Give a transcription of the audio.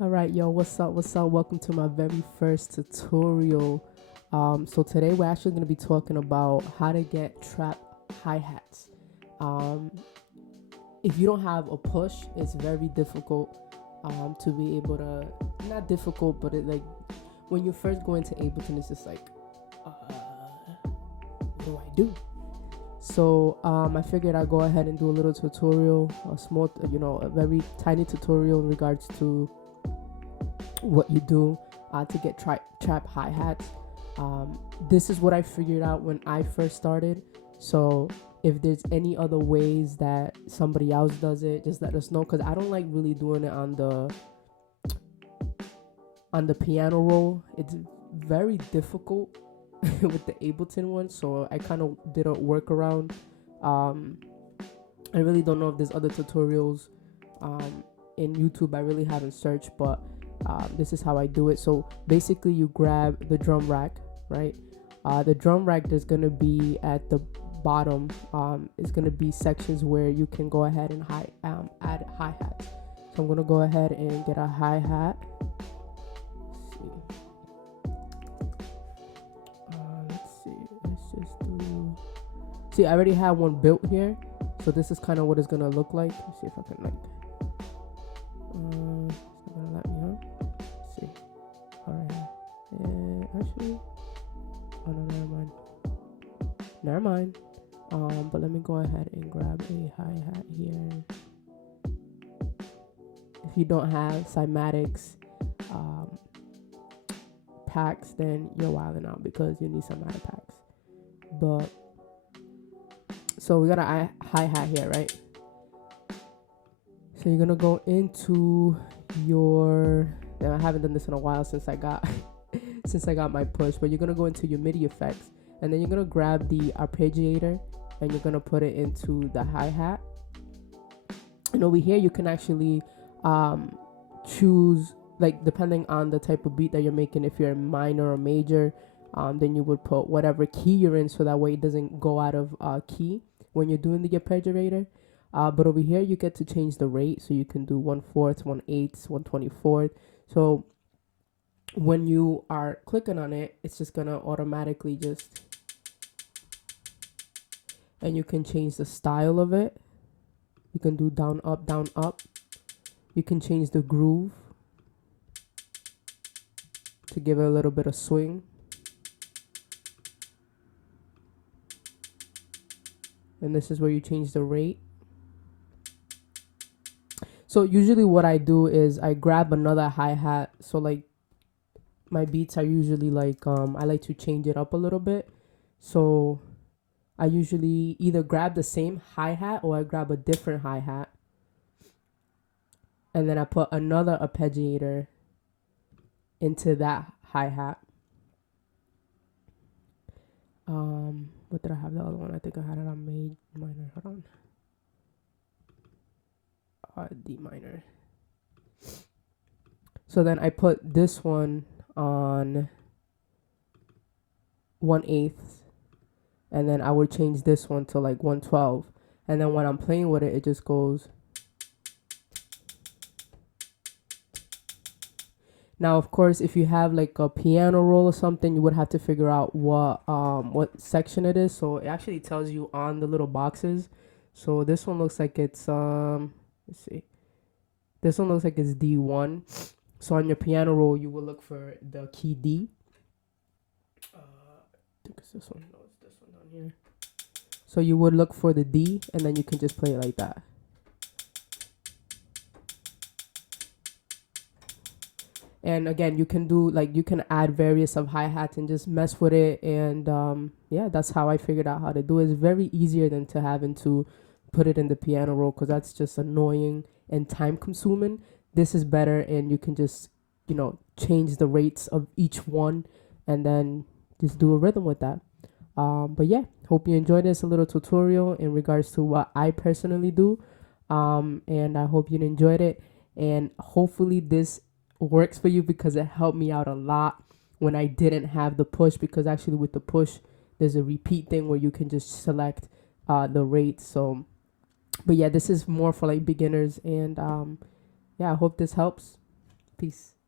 All right, yo, what's up? What's up? Welcome to my very first tutorial. So today we're actually going to be talking about how to get trap hi-hats. Um, if you don't have a push, it's very difficult to be able to, not difficult, but it like when you first go into Ableton, it's just like, what do I do? So I figured I'd go ahead and do a little tutorial, a small, a very tiny tutorial in regards to what you do to get trap hi-hats. This is what I figured out when I first started. So if there's any other ways that somebody else does it, just let us know, because I don't like really doing it on the piano roll. It's very difficult with the Ableton one, so I kind of did a workaround. um, I really don't know if there's other tutorials in YouTube. I really haven't searched, but this is how I do it. So basically, you grab the drum rack, right? The drum rack, there's gonna be at the bottom. Is gonna be sections where you can go ahead and add hi hats. So I'm gonna go ahead and get a hi hat. Let's see. Let's just do. See, I already have one built here, so this is kind of what it's gonna look like. Let's see if I can like. It's not gonna let me, huh? Let's see. Alright. Actually. Oh no, never mind. Never mind. But let me go ahead and grab a hi-hat here. If you don't have cymatics packs, then you're wilding out because you need cymatic packs. But so we got a hi-hat here, right? So you're gonna go into your. I haven't done this in a while since I got my push, but you're gonna go into your MIDI effects, and then you're gonna grab the arpeggiator and you're gonna put it into the hi-hat. And over here you can actually choose, like, depending on the type of beat that you're making. If you're in minor or major, then you would put whatever key you're in, so that way it doesn't go out of key when you're doing the arpeggiator. But over here you get to change the rate, so you can do 1/4, 1/8, 1/24. So when you are clicking on it, it's just gonna automatically just, and you can change the style of it. You can do down up, down up. You can change the groove to give it a little bit of swing. And this is where you change the rate. So usually what I do is I grab another hi-hat. So like my beats are usually like I like to change it up a little bit. So I usually either grab the same hi-hat or I grab a different hi-hat. And then I put another arpeggiator into that hi-hat. What did I have the other one? I think I had it on minor. Hold on. D minor. So then I put this one on 1/8, and then I would change this one to like 1/12, and then when I'm playing with it, it just goes. Now, of course, if you have like a piano roll or something, you would have to figure out what section it is. So it actually tells you on the little boxes. So this one looks like it's let's see. This one looks like it's D1. So on your piano roll, you will look for the key D. I think it's this one. No, it's this one down here. So you would look for the D, and then you can just play it like that. And again, you can do like, you can add various of hi-hats and just mess with it. And yeah, that's how I figured out how to do it. It's very easier than to having to put it in the piano roll, because that's just annoying and time consuming. This is better, and you can just, change the rates of each one and then just do a rhythm with that. But yeah, hope you enjoyed this, a little tutorial in regards to what I personally do. And I hope you enjoyed it, and hopefully this works for you, because it helped me out a lot when I didn't have the push. Because actually with the push, there's a repeat thing where you can just select the rate. So, but yeah, this is more for like beginners, and yeah, I hope this helps. Peace.